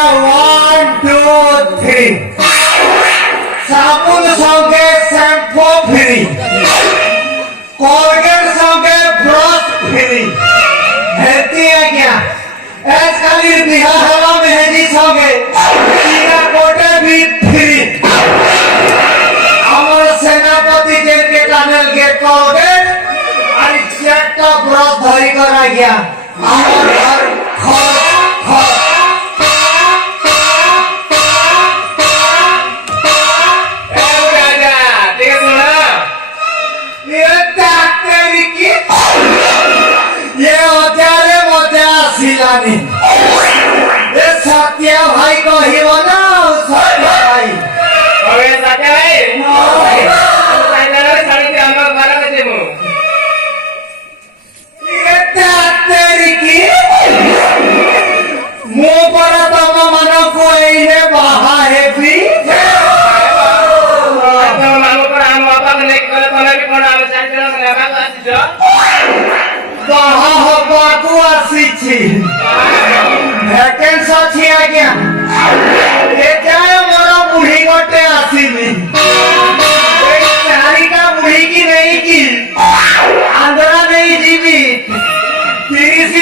आज्ञा 1 2 3 साबुन संगे शैम्पू फ्री कोलगेट संगे ब्रश फ्री हेती आज्ञा आजकल बिहा हवा मेहंदी संगे सीरा कोटे भी फ्री हमर सेनापति जेल के टानल के कोलगेट और चेकटा ब्रश धरी कर आज्ञा हमर घर खर खर ये सत्य भाई को ही बना सत्य भाई अरे सत्य भाई साइकिल साड़ी के हम बारा बजे मु ये तेरी की मुंह पर तम मन को इने बाहा है भी तो मामू पर हम बाबा ने करे तने भी कोन आवे साइकिल ने बाबा आसी बाहा हो बाकू आसी भैकेंस अच्छी आज्ञा ये जाए मोरा बुढ़ी गोटे आसीनी चारी का बुढ़ी की नहीं की आंध्रा नहीं जीवी 30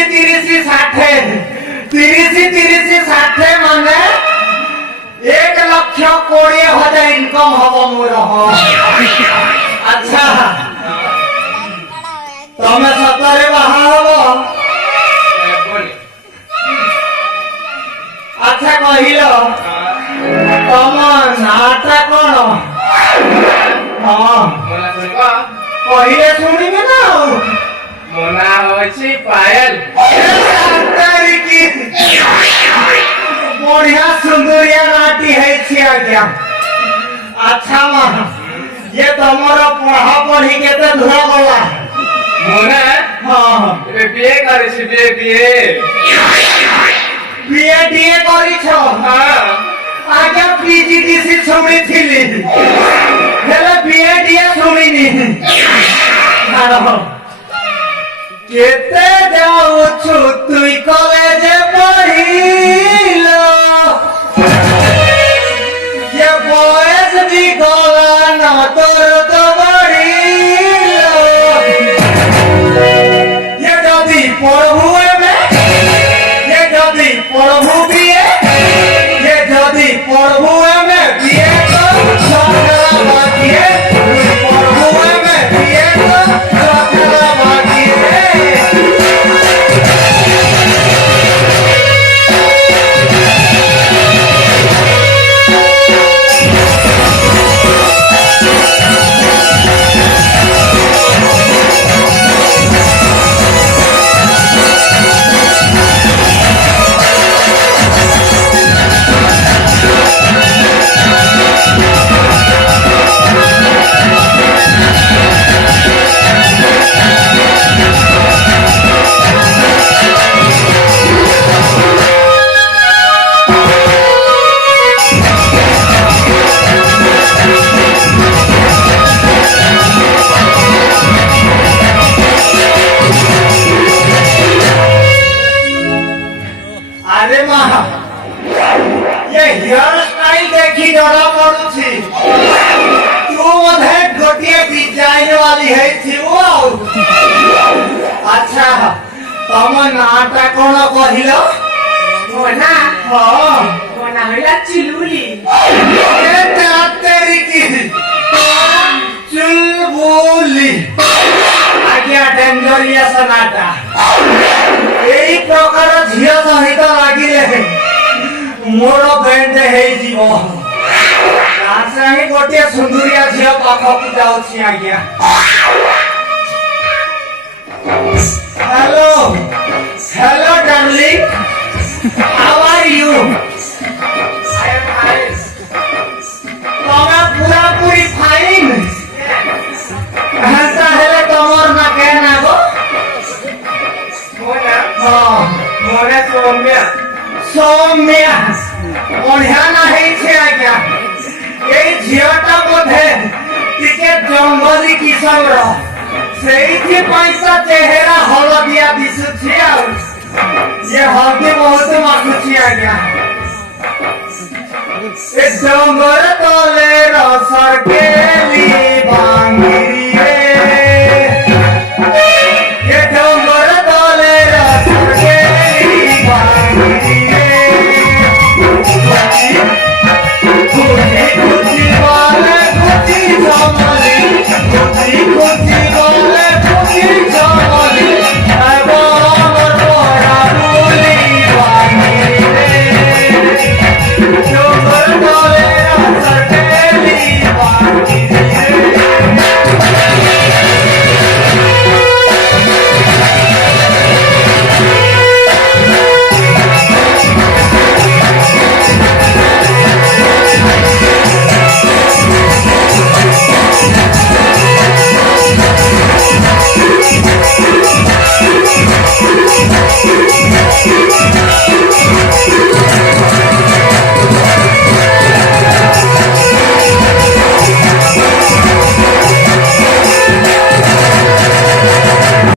60 माने 1,20,000 इनकम हबो मोर अच्छा तमे सतरे बाहा हबो अच्छा कहिलो तम नाटा कोन हां मोना सुनबा कहिले सुनिबे ना मोना होछि पायल तारी की बढ़िया सुंदरिया नाटी है छी आज्ञा अच्छा मां ये तमरो पढ़ा पढ़ी के त धुरा गला मोना हां बीए करे छी बीए बीए करिछ हां आगे पीजीडीसी छुड़ी थिली हेले बीए छुड़ीनी हारो केते जाऊ छु तुई कॉलेज पढ़िलो ये बॉयज भी गला ना तोर तो बढ़िलो ये जदी पढ़ू पढ़ू बीए ये जदी पढ़ू में बीए तो सकला बाकी पढ़ू में बीए तो सकला बाकी अरे मां ये हेयर स्टाइल देखी डरा पड़ुछी तू मधे गोटिए डिजाइन वाली है थी वो अच्छा तम नाटा कोन कहिलो मोना हां मोना होला चिलुली ए तेरी की चुलबुली आज्ञा डेंजरियस नाटा एई प्रकार झियो सहित लागिले मोर बैंड हे जीव आशा ही गोटे सुंदरिया झियो पाखक जाउछि आज्ञा hello hello darling how are you I am fine तमे पूरा पूरी फाइन हंसा हेले तमर ना कहना गो मोना हां मोना सौम्या बढ़िया ना है छे आज्ञा এই ঝিওটা মধ্যে টিকে জঙ্গলি কিশোর সেইথি পয়সা চেহারা হলদিয়া দিশুছি আর ये हल्दी बहुत माखुची आज्ञा डोंगर तले रसर केली बांगिरी